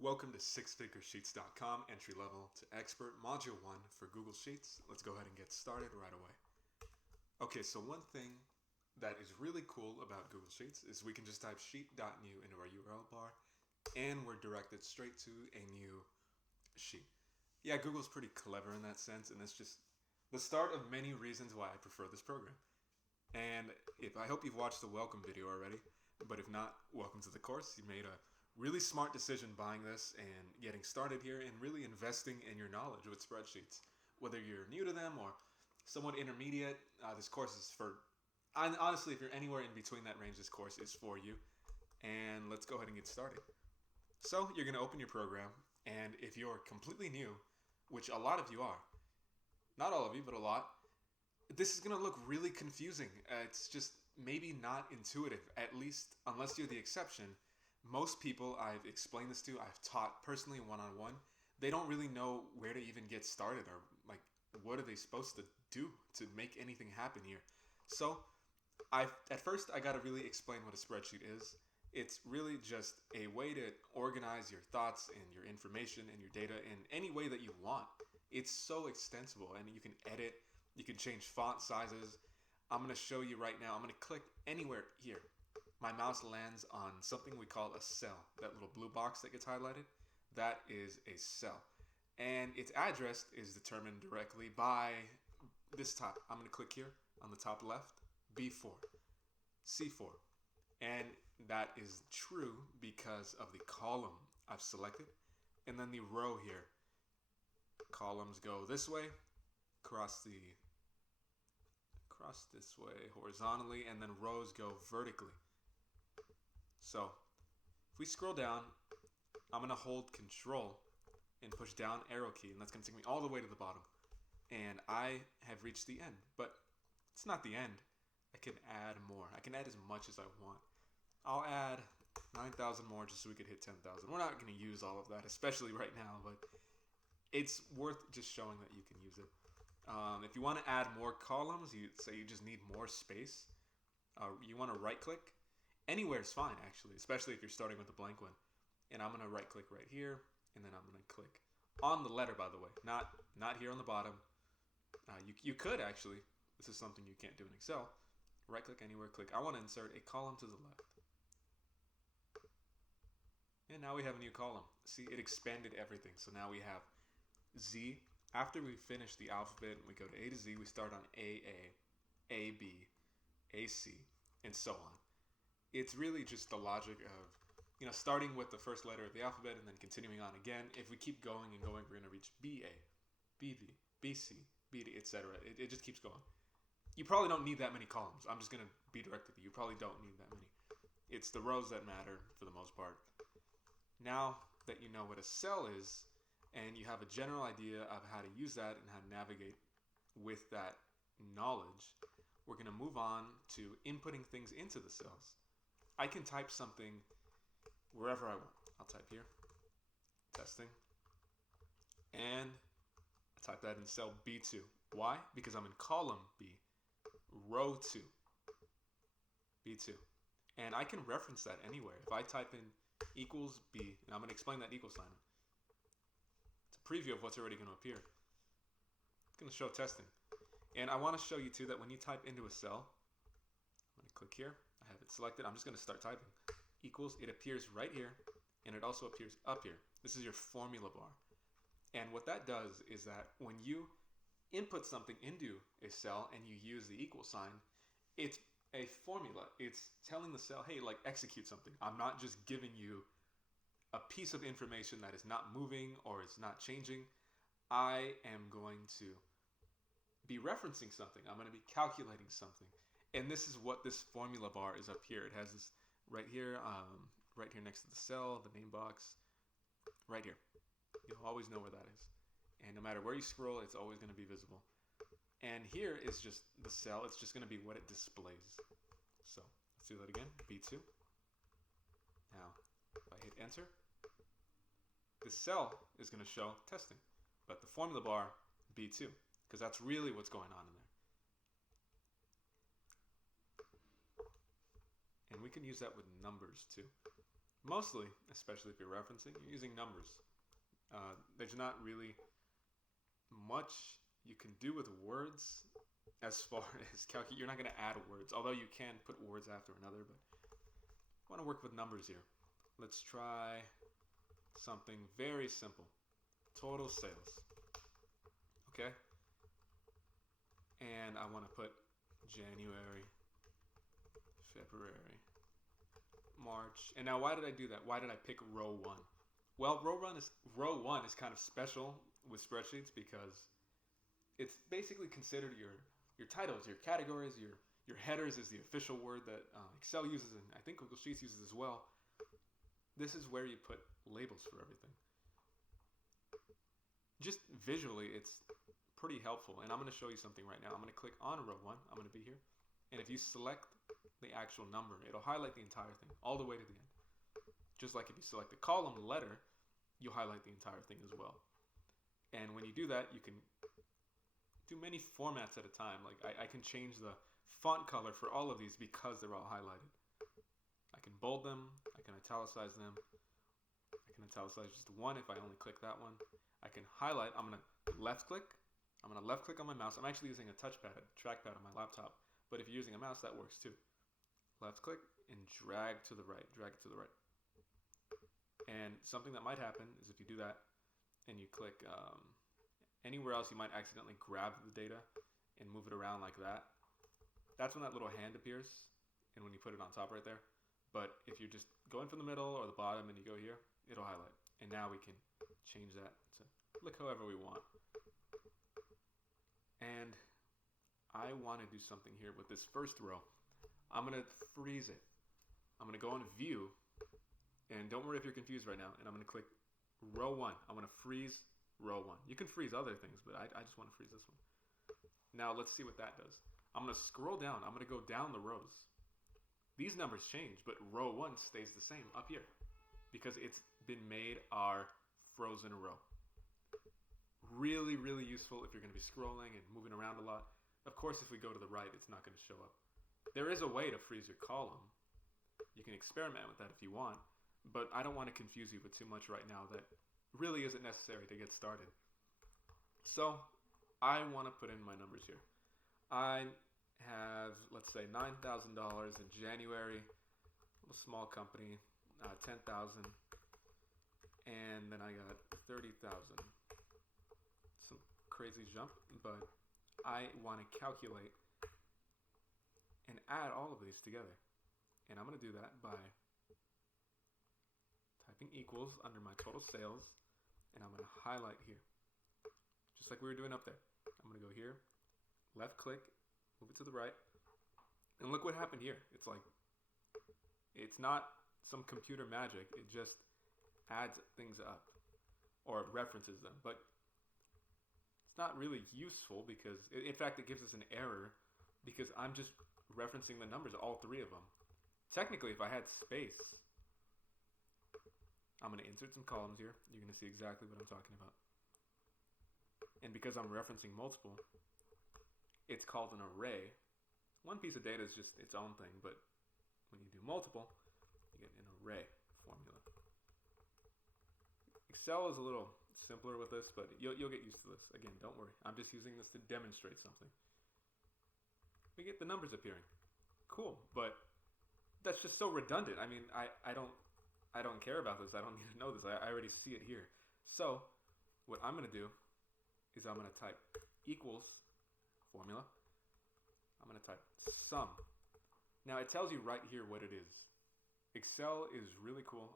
Welcome to sixfiguresheets.com, entry level to expert, module 1 for Google Sheets. Let's go ahead and get started right away. Okay, so one thing that is really cool about Google Sheets is we can just type sheet.new into our URL bar and we're directed straight to a new sheet. Yeah, Google's pretty clever in that sense, and it's just the start of many reasons why I prefer this program. And I hope you've watched the welcome video already, but if not, welcome to the course. You made a really smart decision buying this and getting started here and really investing in your knowledge with spreadsheets. Whether you're new to them or somewhat intermediate, this course is for, honestly, if you're anywhere in between that range, this course is for you. And let's go ahead and get started. So you're going to open your program, and if you're completely new, which a lot of you are, not all of you, but a lot, this is going to look really confusing. It's just maybe not intuitive, at least unless you're the exception. Most people I've explained this to, I've taught personally one-on-one, they don't really know where to even get started or like what are they supposed to do to make anything happen here. So at first I got to really explain what a spreadsheet is. It's really just a way to organize your thoughts and your information and your data in any way that you want. It's so extensible and you can edit, you can change font sizes. I'm going to show you right now. I'm going to click anywhere here. My mouse lands on something we call a cell, that little blue box that gets highlighted. That is a cell. And its address is determined directly by this top. I'm going to click here on the top left, B4, C4. And that is true because of the column I've selected. And then the row here. Columns go this way, across this way horizontally, and then rows go vertically. So if we scroll down, I'm going to hold Control and push down arrow key, and that's going to take me all the way to the bottom. And I have reached the end, but it's not the end. I can add more. I can add as much as I want. I'll add 9,000 more just so we could hit 10,000. We're not going to use all of that, especially right now, but it's worth just showing that you can use it. If you want to add more columns, you say you just need more space. You want to right click. Anywhere is fine, actually, especially if you're starting with a blank one. And I'm going to right click right here, and then I'm going to click on the letter, by the way, not here on the bottom. You could actually. This is something you can't do in Excel. Right click anywhere, click. I want to insert a column to the left. And now we have a new column. See, it expanded everything. So now we have Z. After we finish the alphabet and we go to A to Z, we start on AA, AB, AC, and so on. It's really just the logic of, starting with the first letter of the alphabet and then continuing on again. If we keep going and going, we're going to reach BA, BB, BC, BD, etc. It just keeps going. You probably don't need that many columns. I'm just going to be direct with you. You probably don't need that many. It's the rows that matter for the most part. Now that you know what a cell is, and you have a general idea of how to use that and how to navigate with that knowledge, we're going to move on to inputting things into the cells. I can type something wherever I want. I'll type here, testing, and I type that in cell B2. Why? Because I'm in column B, row 2, B2. And I can reference that anywhere. If I type in equals B, and I'm going to explain that equal sign. Preview of what's already going to appear. It's going to show testing. And I want to show you too that when you type into a cell, I'm going to click here. I have it selected. I'm just going to start typing. Equals, it appears right here, and it also appears up here. This is your formula bar. And what that does is that when you input something into a cell and you use the equal sign, it's a formula. It's telling the cell, hey, like execute something. I'm not just giving you a piece of information that is not moving or it's not changing. I am going to be referencing something. I'm going to be calculating something. And this is what this formula bar is up here. It has this right here next to the cell, the name box, right here. You'll always know where that is. And no matter where you scroll, it's always going to be visible. And here is just the cell. It's just going to be what it displays. So let's do that again, B2. Now, if I hit enter, this cell is going to show testing, but the formula bar, B2, because that's really what's going on in there. And we can use that with numbers too. Mostly, especially if you're referencing, you're using numbers. There's not really much you can do with words as far as calculate. You're not going to add words, although you can put words after another, but I want to work with numbers here. Let's try something very simple. Total sales. Okay? And I want to put January, February, March. And now why did I do that? Why did I pick row 1? Well, row 1 is kind of special with spreadsheets because it's basically considered your titles, your categories, your headers is the official word that Excel uses, and I think Google Sheets uses as well. This is where you put labels for everything. Just visually, it's pretty helpful, and I'm going to show you something right now. I'm going to click on row 1. I'm going to be here, and if you select the actual number, it'll highlight the entire thing all the way to the end. Just like if you select the column letter, you'll highlight the entire thing as well. And when you do that, you can do many formats at a time. Like I can change the font color for all of these because they're all highlighted. I can bold them, I can italicize them, I can italicize just one if I only click that one. I can highlight, I'm going to left click on my mouse. I'm actually using a trackpad on my laptop, but if you're using a mouse, that works too. Left click and drag to the right, And something that might happen is if you do that and you click anywhere else, you might accidentally grab the data and move it around like that. That's when that little hand appears, and when you put it on top right there. But if you're just going from the middle or the bottom and you go here, it'll highlight. And now we can change that to look however we want. And I want to do something here with this first row. I'm going to freeze it. I'm going to go on view, and don't worry if you're confused right now, and I'm going to click row 1. I'm going to freeze row 1. You can freeze other things, but I just want to freeze this one. Now let's see what that does. I'm going to scroll down. I'm going to go down the rows. These numbers change, but row 1 stays the same up here because it's been made our frozen row. Really, really useful if you're going to be scrolling and moving around a lot. Of course, if we go to the right, it's not going to show up. There is a way to freeze your column. You can experiment with that if you want, but I don't want to confuse you with too much right now that really isn't necessary to get started. So I want to put in my numbers here. I have, let's say, $9,000 in January, a small company, 10,000, and then I got 30,000. Some crazy jump, but I want to calculate and add all of these together. And I'm going to do that by typing equals under my total sales, and I'm going to highlight here, just like we were doing up there. I'm going to go here, left click, move it to the right, and look what happened here. It's like, it's not some computer magic. It just adds things up or references them, but it's not really useful because, in fact, it gives us an error because I'm just referencing the numbers, all three of them. Technically, if I had space, I'm going to insert some columns here. You're going to see exactly what I'm talking about. And because I'm referencing multiple, it's called an array. One piece of data is just its own thing, but when you do multiple, you get an array formula. Excel is a little simpler with this, but you'll get used to this. Again, don't worry. I'm just using this to demonstrate something. We get the numbers appearing. Cool, but that's just so redundant. I mean, I don't care about this. I don't need to know this. I already see it here. So what I'm going to do is I'm going to type equals formula. I'm going to type sum. Now it tells you right here what it is. Excel is really cool,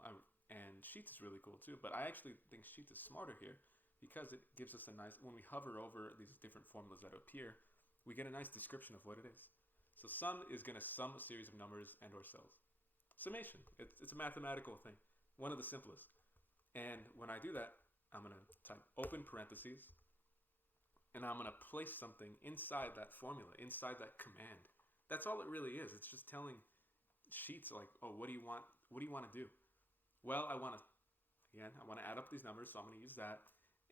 and Sheets is really cool too, but I actually think Sheets is smarter here because it gives us a nice, when we hover over these different formulas that appear, we get a nice description of what it is. So sum is going to sum a series of numbers and or cells. Summation, it's a mathematical thing, one of the simplest. And when I do that, I'm going to type open parentheses, and I'm going to place something inside that formula, inside that command. That's all it really is. It's just telling Sheets like, oh, what do you want? What do you want to do? Well, I want to add up these numbers, so I'm going to use that.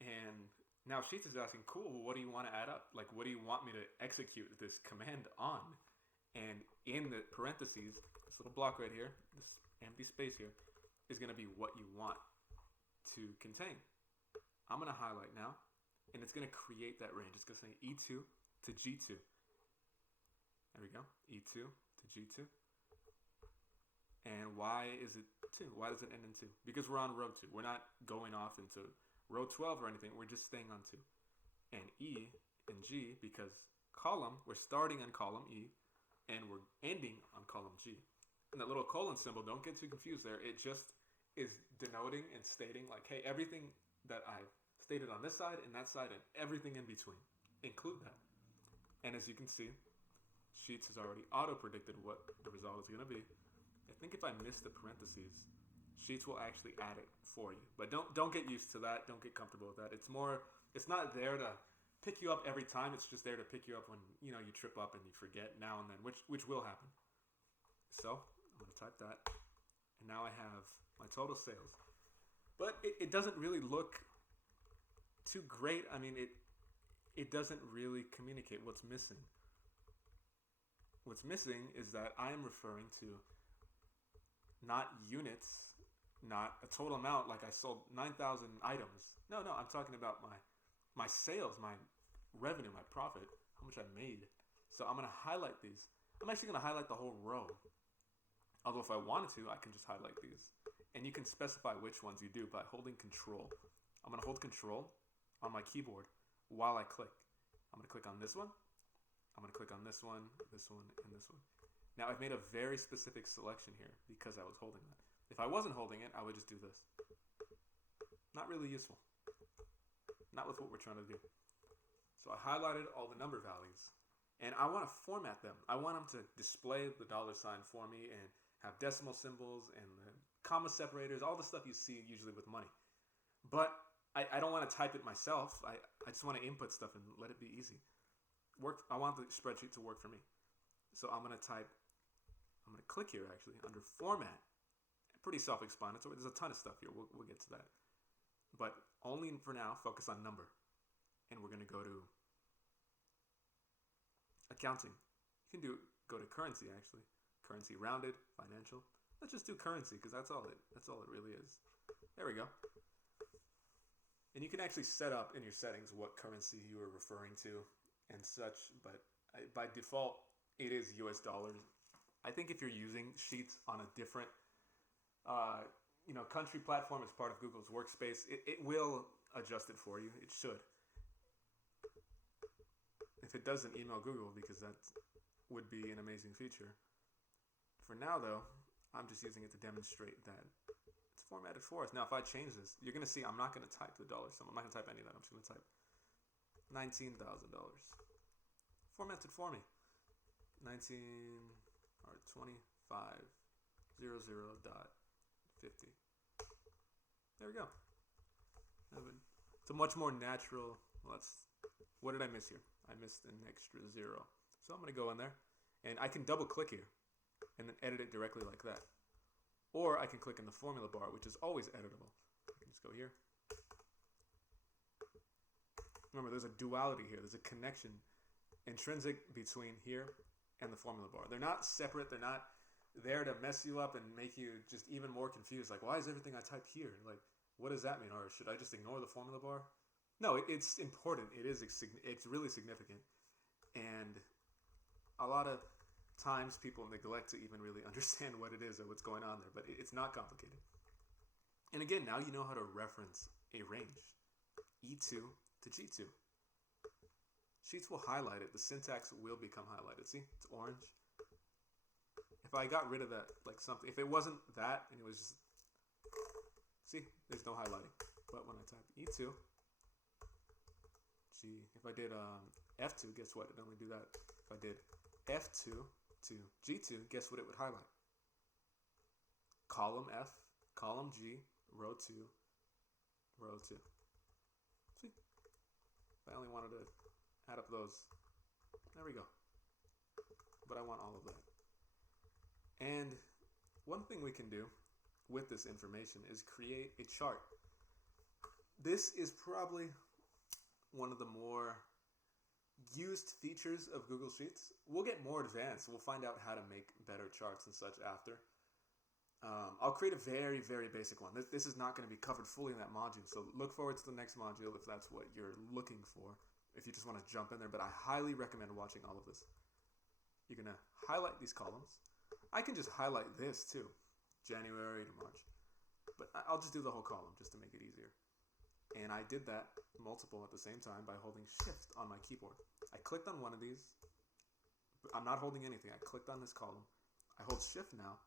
And now Sheets is asking, cool, well, what do you want to add up? Like, what do you want me to execute this command on? And in the parentheses, this little block right here, this empty space here, is going to be what you want to contain. I'm going to highlight now, and it's going to create that range. It's going to say E2 to G2. There we go. E2 to G2. And why is it 2? Why does it end in 2? Because we're on row 2. We're not going off into row 12 or anything. We're just staying on 2. And E and G, because column, we're starting on column E, and we're ending on column G. And that little colon symbol, don't get too confused there. It just is denoting and stating like, hey, everything that I've stated on this side and that side and everything in between, include that. And as you can see, Sheets has already auto-predicted what the result is going to be. I think if I miss the parentheses, Sheets will actually add it for you. But don't get used to that. Don't get comfortable with that. It's not there to pick you up every time. It's just there to pick you up when you trip up and you forget now and then, which will happen. So I'm going to type that, and now I have my total sales. But it doesn't really look too great. I mean, it doesn't really communicate what's missing. What's missing is that I am referring to not units, not a total amount, like I sold 9,000 items. No, I'm talking about my sales, my revenue, my profit, how much I made. So I'm going to highlight these. I'm actually going to highlight the whole row. Although if I wanted to, I can just highlight these. And you can specify which ones you do by holding Control. I'm going to hold Control on my keyboard while I click. I'm going to click on this one. I'm going to click on this one, and this one. Now I've made a very specific selection here because I was holding that. If I wasn't holding it, I would just do this. Not really useful. Not with what we're trying to do. So I highlighted all the number values, and I want to format them. I want them to display the dollar sign for me and have decimal symbols and the comma separators, all the stuff you see usually with money. But I don't want to type it myself. I just want to input stuff and let it be easy. I want the spreadsheet to work for me. So I'm going to click here actually under Format. Pretty self-explanatory. There's a ton of stuff here. We'll get to that. But only for now, focus on number. And we're going to go to accounting. You can go to currency actually. Currency rounded, financial. Let's just do currency because that's all it really is. There we go. And you can actually set up in your settings what currency you are referring to and such, but by default it is US dollars. I think if you're using Sheets on a different country platform as part of Google's workspace, it will adjust it for you. It should. If it doesn't, email Google because that would be an amazing feature. For now though, I'm just using it to demonstrate that it's formatted for us. Now if I change this, you're going to see I'm not going to type the dollar sum. I'm not going to type any of that. I'm just going to type $19,000. Formatted for me. 2500.50. There we go. It's a much more natural. What did I miss here? I missed an extra 0. So I'm going to go in there, and I can double click here, and then edit it directly like that. Or I can click in the formula bar, which is always editable. I can just go here. Remember, there's a duality here. There's a connection intrinsic between here and the formula bar. They're not separate. They're not there to mess you up and make you just even more confused. Like, why is everything I type here? Like, what does that mean? Or should I just ignore the formula bar? No, it's important. It's really significant. And a lot of times people neglect to even really understand what it is or what's going on there. But it's not complicated. And again, now you know how to reference a range. E2 to G2. Sheets will highlight it. The syntax will become highlighted. See, it's orange. If I got rid of that, like something, if it wasn't that and it was just, see, there's no highlighting. But when I type E2, if I did F2, guess what? It only do that. If I did F2 to G2, guess what it would highlight? Column F, column G, row 2, row 2. See? I only wanted to add up those. There we go. But I want all of that. And one thing we can do with this information is create a chart. This is probably one of the more used features of Google Sheets. We'll get more advanced. We'll find out how to make better charts and such after. I'll create a very, very basic one. This is not going to be covered fully in that module, so look forward to the next module if that's what you're looking for, if you just want to jump in there, but I highly recommend watching all of this. You're going to highlight these columns. I can just highlight this too, January to March, but I'll just do the whole column just to make it easier. And I did that multiple at the same time by holding Shift on my keyboard. I clicked on one of these. I'm not holding anything. I clicked on this column. I hold Shift now,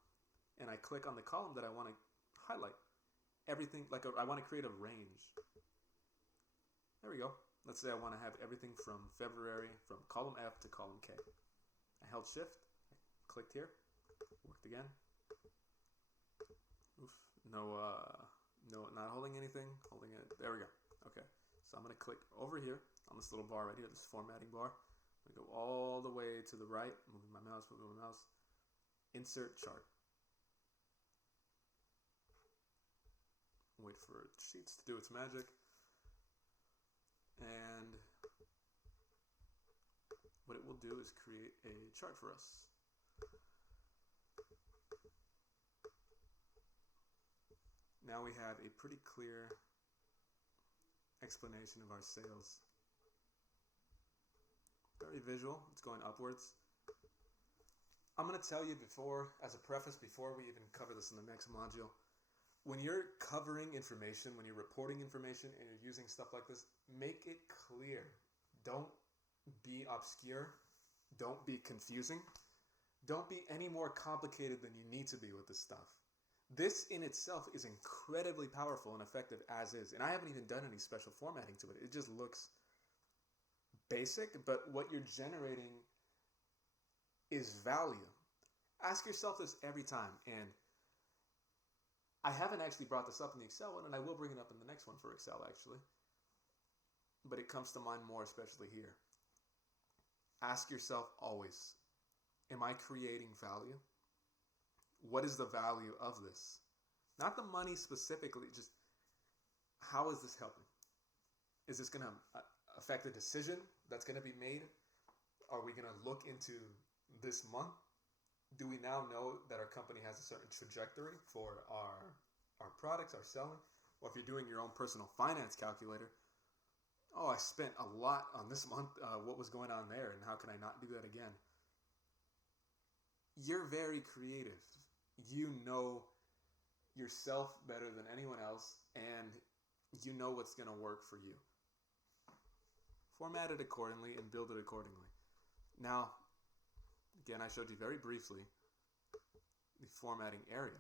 and I click on the column that I want to highlight. Everything, I want to create a range. There we go. Let's say I want to have everything from February, from column F to column K. I held Shift, I clicked here, worked again. Oof, no, not holding anything, holding it. There we go. Okay, so I'm going to click over here on this little bar right here, this formatting bar. I'm going to go all the way to the right, moving my mouse, insert chart. Wait for Sheets to do its magic. And what it will do is create a chart for us. Now we have a pretty clear explanation of our sales. Very visual. It's going upwards. I'm going to tell you as a preface, before we even cover this in the next module, when you're covering information, when you're reporting information and you're using stuff like this, make it clear. Don't be obscure. Don't be confusing. Don't be any more complicated than you need to be with this stuff. This in itself is incredibly powerful and effective as is. And I haven't even done any special formatting to it. It just looks basic, but what you're generating is value. Ask yourself this every time. And I haven't actually brought this up in the Excel one, and I will bring it up in the next one for Excel, actually. But it comes to mind more, especially here. Ask yourself always, am I creating value? What is the value of this? Not the money specifically, just how is this helping? Is this going to affect a decision that's going to be made? Are we going to look into this month? Do we now know that our company has a certain trajectory for our products, our selling? Or if you're doing your own personal finance calculator, oh, I spent a lot on this month. What was going on there, and how can I not do that again? You're very creative. You know yourself better than anyone else, and you know what's going to work for you. Format it accordingly and build it accordingly. Now, again, I showed you very briefly the formatting area.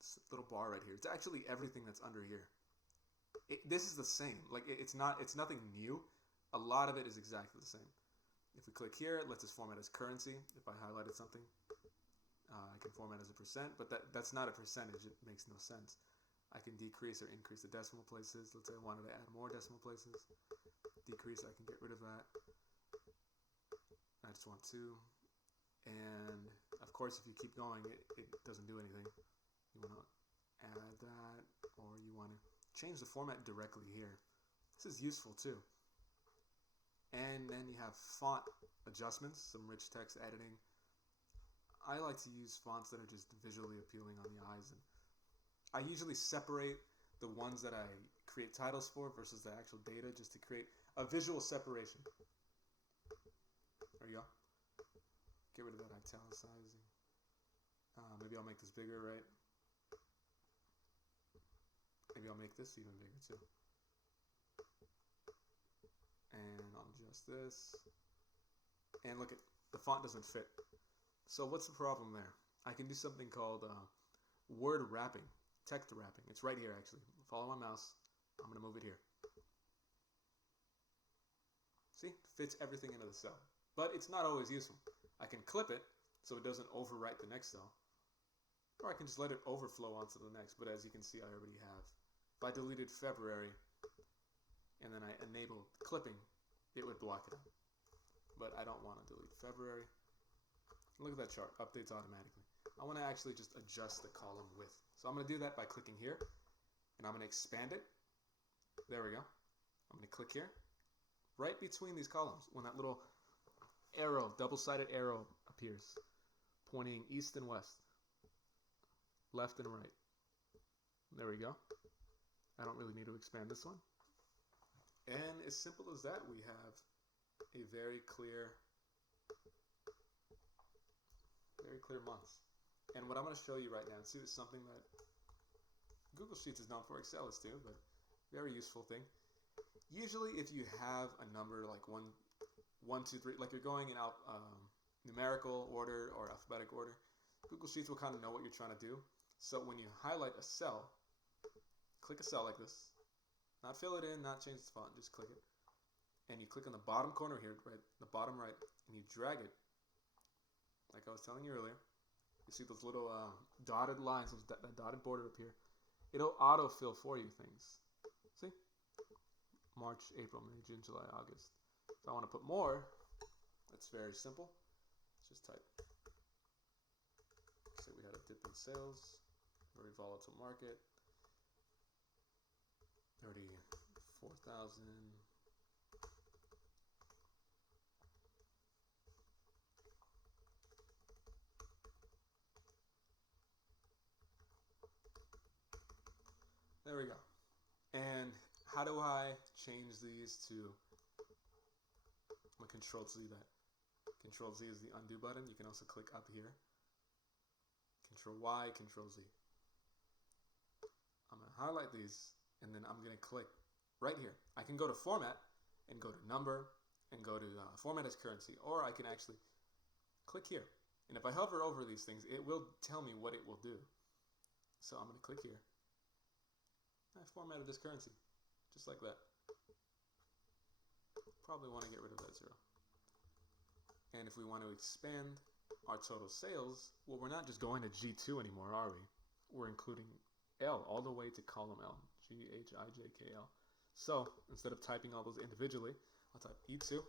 This little bar right here. It's actually everything that's under here. This is the same. It's nothing new. A lot of it is exactly the same. If we click here, it lets us format as currency. If I highlighted something, I can format as a percent, but that's not a percentage. It makes no sense. I can decrease or increase the decimal places. Let's say I wanted to add more decimal places. Decrease, I can get rid of that. I just want to. And of course, if you keep going, it doesn't do anything. You want to add that, or you want to change the format directly here. This is useful too. And then you have font adjustments, some rich text editing. I like to use fonts that are just visually appealing on the eyes. And I usually separate the ones that I create titles for versus the actual data, just to create a visual separation. There you go. Get rid of that italicizing. Maybe I'll make this bigger, right? Maybe I'll make this even bigger too. And I'll adjust this. And look, the font doesn't fit. So what's the problem there? I can do something called word wrapping, text wrapping. It's right here, actually. Follow my mouse. I'm going to move it here. See? Fits everything into the cell. But it's not always useful. I can clip it so it doesn't overwrite the next cell. Or I can just let it overflow onto the next. But as you can see, I already have. If I deleted February and then I enabled clipping, it would block it out. But I don't want to delete February. Look at that chart. Updates automatically. I want to actually just adjust the column width. So I'm going to do that by clicking here. And I'm going to expand it. There we go. I'm going to click here. Right between these columns, when that little arrow, double-sided arrow appears, pointing east and west. left and right. There we go. I don't really need to expand this one. And as simple as that, we have a very clear month. And what I'm going to show you right now, is something that Google Sheets is known for, Excel is too, but very useful thing. Usually if you have a number like 1, 2, 3, like you're going in numerical order or alphabetic order, Google Sheets will kind of know what you're trying to do. So when you highlight a cell, click a cell like this, not fill it in, not change the font, just click it. And you click on the bottom corner here, right, the bottom right, and you drag it, like I was telling you earlier. You see those little dotted lines, that dotted border up here. It'll autofill for you things. See? March, April, May, June, July, August. If I want to put more, it's very simple. Let's just type. Say we had a dip in sales, very volatile market, 34,000. There we go. And how do I change these to, I'm going to Control Z that. Control Z is the undo button. You can also click up here. Control Y, Control Z. I'm going to highlight these, and then I'm going to click right here. I can go to Format and go to Number and go to Format as Currency, or I can actually click here. And if I hover over these things, it will tell me what it will do. So I'm going to click here. I formatted this currency, just like that. Probably want to get rid of that 0. And if we want to expand our total sales, well, we're not just going to G2 anymore, are we? We're including L all the way to column L, G-H-I-J-K-L. So instead of typing all those individually, I'll type E2,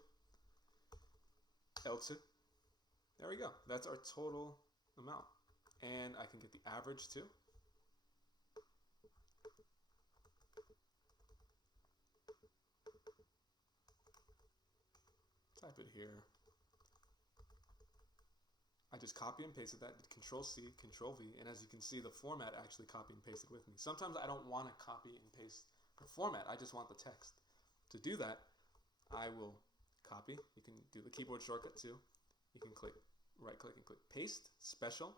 L2. There we go. That's our total amount. And I can get the average too. Type it here. I just copy and pasted that, did Control C, Control V, and as you can see, the format actually copy and pasted with me. Sometimes I don't want to copy and paste the format, I just want the text. To do that, I will copy. You can do the keyboard shortcut too. You can click, right click and click Paste Special.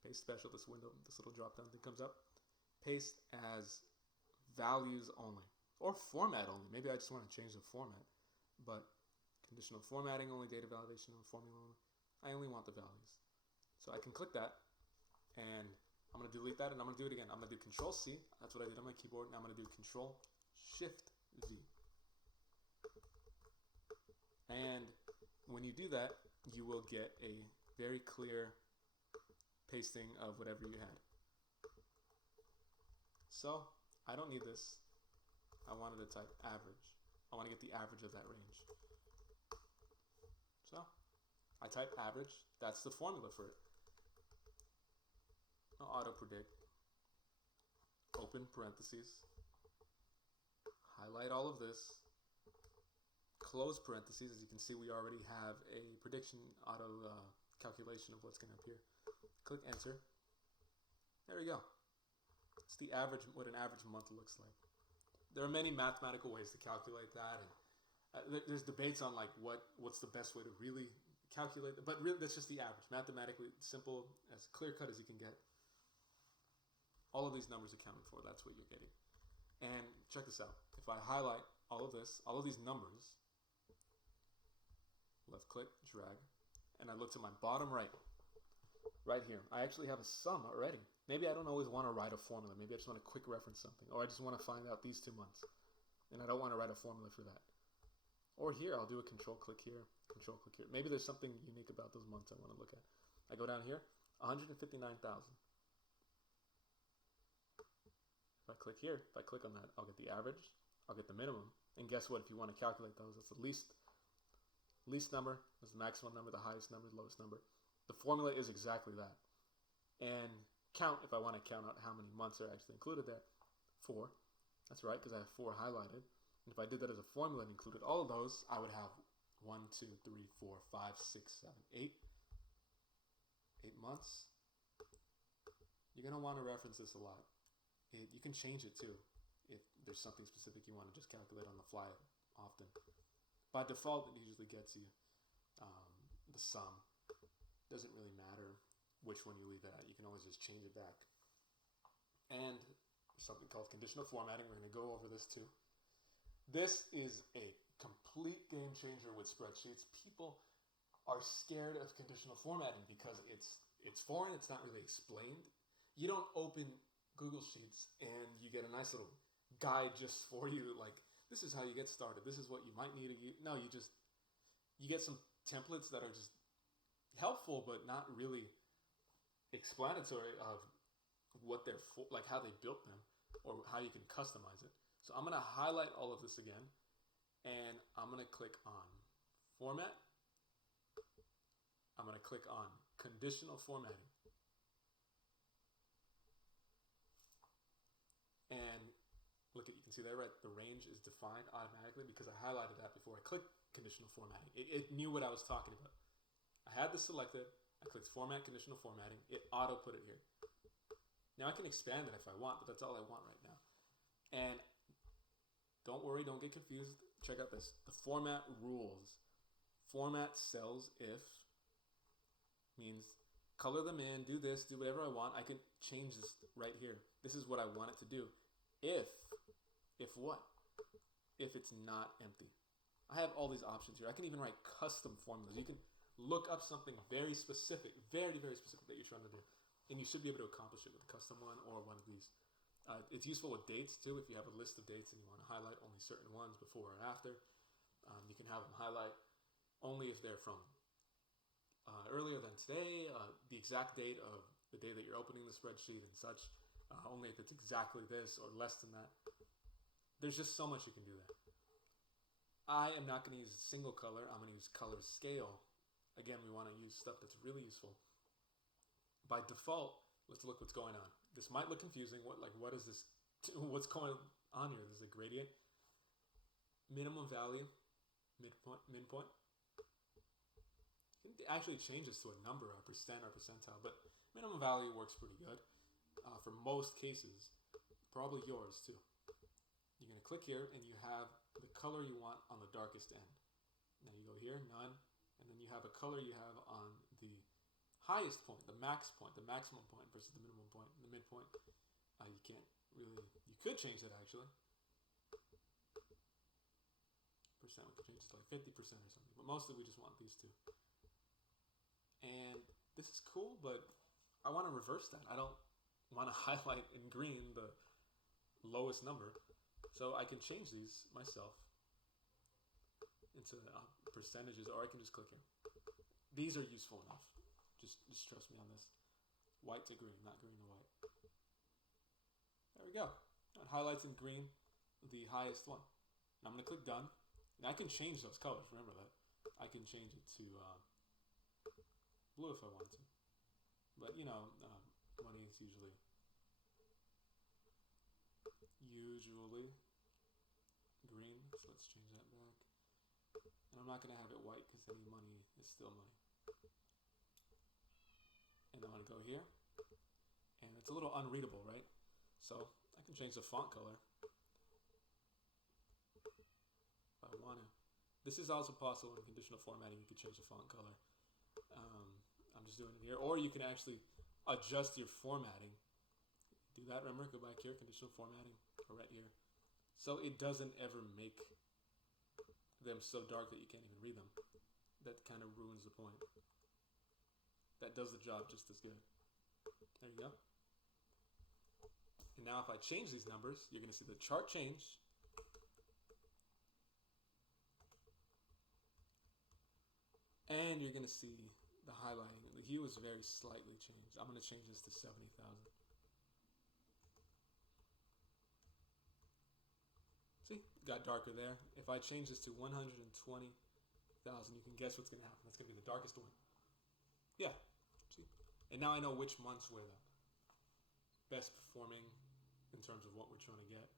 Paste Special, this window, this little drop down thing comes up. Paste as values only, or format only. Maybe I just want to change the format, but conditional formatting only, data validation only, formula only. I only want the values. So I can click that, and I'm going to delete that, and I'm going to do it again. I'm going to do Control C. That's what I did on my keyboard. Now I'm going to do Control Shift V. And when you do that, you will get a very clear pasting of whatever you had. So I don't need this. I wanted to type average. I want to get the average of that range. So I type average. That's the formula for it. I'll auto predict. Open parentheses. Highlight all of this. Close parentheses. As you can see, we already have a prediction auto calculation of what's going to appear. Click enter. There we go. It's the average, what an average month looks like. There are many mathematical ways to calculate that, and there's debates on like what's the best way to really calculate it, but really that's just the average. Mathematically simple, as clear cut as you can get. All of these numbers accounted for, that's what you're getting. And check this out. If I highlight all of this, all of these numbers, left click, drag, and I look to my bottom right here, I actually have a sum already. Maybe I don't always want to write a formula. Maybe I just want to quick reference something, or I just want to find out these 2 months, and I don't want to write a formula for that. Or here, I'll do a control click here, control click here. Maybe there's something unique about those months I want to look at. I go down here, 159,000. If I click here, if I click on that, I'll get the average, I'll get the minimum. And guess what? If you want to calculate those, that's the least number, that's the maximum number, the highest number, the lowest number. The formula is exactly that. And count, if I want to count out how many months are actually included there, 4. That's right, because I have 4 highlighted. And if I did that as a formula and included all of those, I would have 1, 2, 3, 4, 5, 6, 7, 8. 8 months. You're going to want to reference this a lot. You can change it too if there's something specific you want to just calculate on the fly often. By default, it usually gets you the sum. Doesn't really matter which one you leave it at. You can always just change it back. And something called conditional formatting. We're going to go over this too. This is a complete game changer with spreadsheets. People are scared of conditional formatting because it's foreign. It's not really explained. You don't open Google Sheets and you get a nice little guide just for you. Like, this is how you get started. This is what you might need to use. No, you get some templates that are just helpful, but not really explanatory of what they're for, like how they built them or how you can customize it. So I'm going to highlight all of this again, and I'm going to click on Format. I'm going to click on Conditional Formatting. And look at, you can see there, right? The range is defined automatically because I highlighted that before I clicked conditional formatting. It knew what I was talking about. I had this selected. I clicked Format, Conditional Formatting. It auto put it here. Now I can expand it if I want, but that's all I want right now. And don't worry, don't get confused. Check out this. The format rules. Format cells if means color them in, do this, do whatever I want. I can change this right here. This is what I want it to do. If what? If it's not empty. I have all these options here. I can even write custom formulas. You can look up something very specific, very, very specific that you're trying to do. And you should be able to accomplish it with a custom one or one of these. It's useful with dates too. If you have a list of dates and you want to highlight only certain ones before or after, you can have them highlight only if they're from earlier than today, the exact date of the day that you're opening the spreadsheet and such, only if it's exactly this or less than that. There's just so much you can do there. I am not going to use a single color. I'm going to use color scale. Again, we want to use stuff that's really useful. By default, let's look what's going on. This might look confusing. What is this? What's going on here? This is a gradient. Minimum value, midpoint. It actually changes to a number, a percent or percentile, but minimum value works pretty good for most cases. Probably yours too. You're going to click here and you have the color you want on the darkest end. Now you go here, none, and then you have a color you have on the highest point, the max point, the maximum point versus the minimum point, the midpoint. You can't really, you could change that actually. Percent, we could change it to like 50% or something, but mostly we just want these two. And this is cool, but I want to reverse that. I don't want to highlight in green the lowest number. So I can change these myself into percentages, or I can just click here. These are useful enough. Just trust me on this. White to green, not green to white. There we go. It highlights in green the highest one. And I'm going to click done. And I can change those colors, remember that. I can change it to blue if I want to. But you know, money is usually green, so let's change that back. And I'm not going to have it white because any money is still money. And I'm going to go here, and it's a little unreadable, right? So I can change the font color if I want to. This is also possible in conditional formatting. You can change the font color. I'm just doing it here. Or you can actually adjust your formatting. Do that, remember, go back here, conditional formatting, or right here. So it doesn't ever make them so dark that you can't even read them. That kind of ruins the point. That does the job just as good. There you go. And now if I change these numbers, you're going to see the chart change. And you're going to see the highlighting. The hue is very slightly changed. I'm going to change this to 70,000. See, it got darker there. If I change this to 120,000, you can guess what's going to happen. That's going to be the darkest one. Yeah, see? And now I know which months were the best performing in terms of what we're trying to get.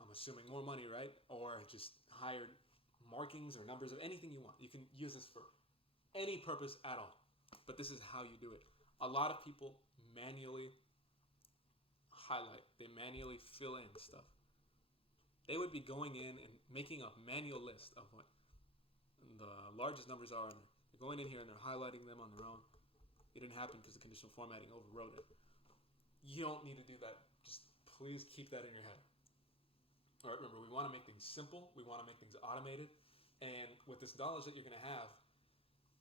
I'm assuming more money, right? Or just higher markings or numbers or anything you want. You can use this for any purpose at all. But this is how you do it. A lot of people manually highlight, they manually fill in stuff. They would be going in and making a manual list of what the largest numbers are, and they're going in here and they're highlighting them on their own. It didn't happen because the conditional formatting overrode it. You don't need to do that. Just please keep that in your head. All right, remember, we want to make things simple. We want to make things automated. And with this knowledge that you're going to have,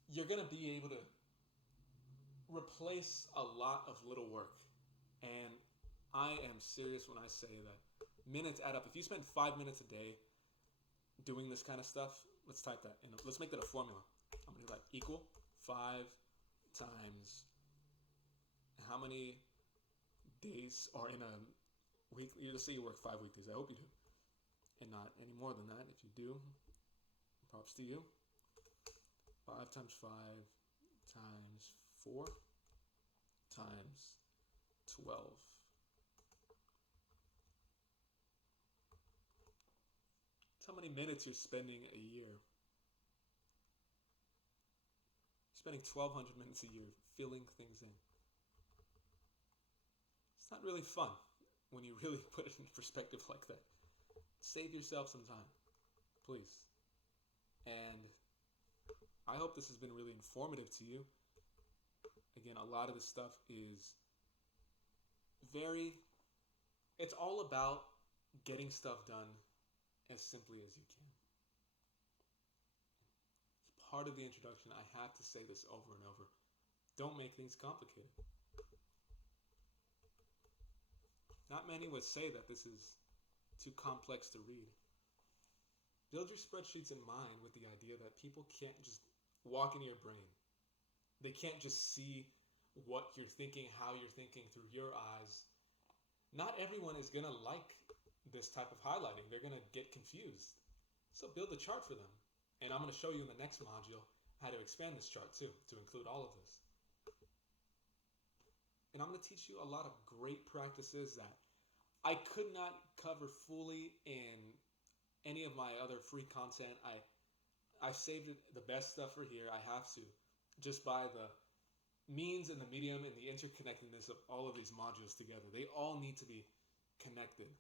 you're going to be able to replace a lot of little work. And I am serious when I say that minutes add up. If you spend 5 minutes a day doing this kind of stuff, let's type that in. Let's make that a formula. I'm going to do that equal 5 times how many days are in a week. You just say you work 5 weekdays. I hope you do. And not any more than that. If you do, props to you. 5 times 5 times 4 times 12. That's how many minutes you're spending a year. You're spending 1,200 minutes a year filling things in. It's not really fun when you really put it in perspective like that. Save yourself some time, please. And I hope this has been really informative to you. Again, a lot of this stuff is it's all about getting stuff done as simply as you can. As part of the introduction, I have to say this over and over. Don't make things complicated. Not many would say that this is too complex to read. Build your spreadsheets in mind with the idea that people can't just walk into your brain. They can't just see what you're thinking, how you're thinking through your eyes. Not everyone is going to like this type of highlighting. They're going to get confused. So build a chart for them. And I'm going to show you in the next module how to expand this chart too, to include all of this. And I'm going to teach you a lot of great practices that I could not cover fully in any of my other free content. I've saved the best stuff for here. I have to, just by the means and the medium and the interconnectedness of all of these modules together. They all need to be connected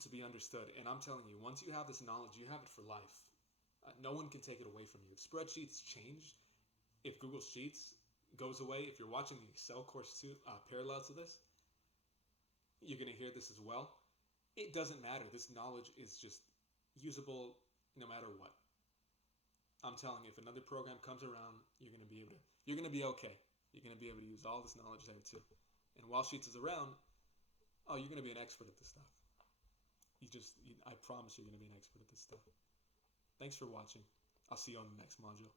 to be understood. And I'm telling you, once you have this knowledge, you have it for life. No one can take it away from you. If spreadsheets change, if Google Sheets goes away, if you're watching the Excel course too, parallel to this, you're going to hear this as well. It doesn't matter. This knowledge is just usable no matter what. I'm telling you, if another program comes around, you're going to be okay. You're going to be able to use all this knowledge there too. And while Sheets is around, you're going to be an expert at this stuff. I promise you're going to be an expert at this stuff. Thanks for watching. I'll see you on the next module.